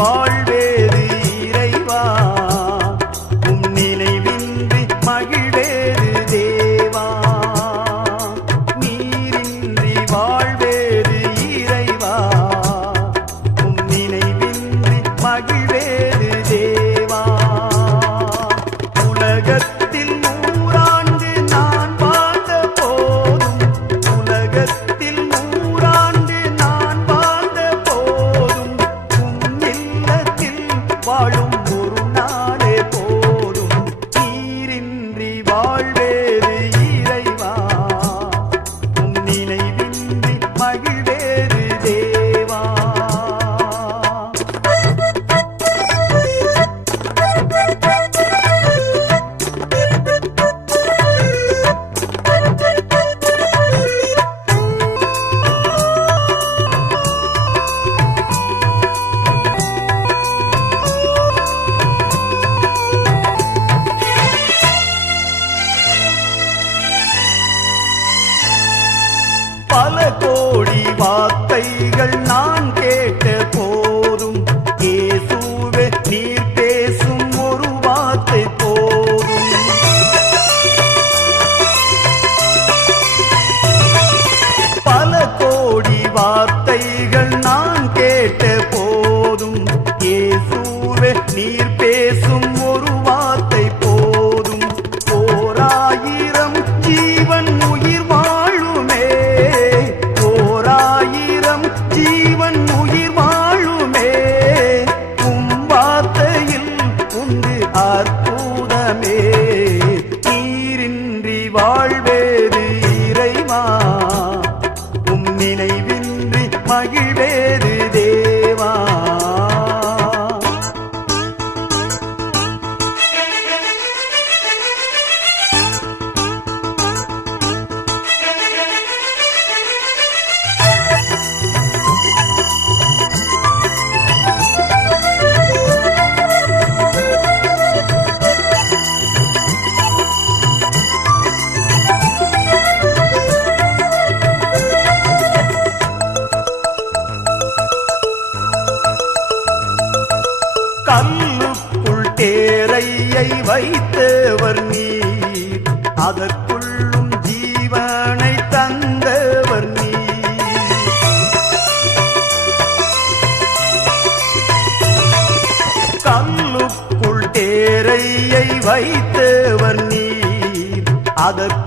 வாழ்வேறு இறைவா, உம் நினைவின்றி மகிழ்வேறு தேவா. நீரின்றி வாழ்வேறு இறைவா, உம் நினைவின்றி மகிழ்வேறு தேவா. உலகத்தில் 100 ஆண்டு நான் வாழ்ந்த போதும், உலகத்தில் 100 ஆண்டு நான் வாழ்ந்த போதும், உம் இல்லத்தில் வாழும் ஒரு நாளே போதும். நீரின்றி வாழ்வேறு இறைவா, உம் நினைவின்றி மகிழ்வேறு தேவா. பல கோடி வார்த்தைகள் நான் கேட்ட போதும், இயேசுவே நீர் பேசும் ஒரு வார்த்தை போதும். பல கோடி வார்த்தைகள் நான் கேட்ட போதும், இயேசுவே நீர் பேசும் ஒரு வார்த்தை போதும். 1000 ஜீவன் உயிர் வாழுமே, 1000 ஜீவன் உயிர் வாழுமே, உம் வார்த்தையில் உண்டு அற்புதமே. நீரின்றி வாழ்வேறு இறைவா, உம் நினைவின்றி மகிழ்வேறு தேவா. கல்லுக்குள் தேரையை வைத்தவர் நீர், அதற்குள்ளும் ஜீவனை தந்தவர் நீர். கல்லுக்குள் தேரையை வைத்தவர் நீர், அதற்குள்ளும்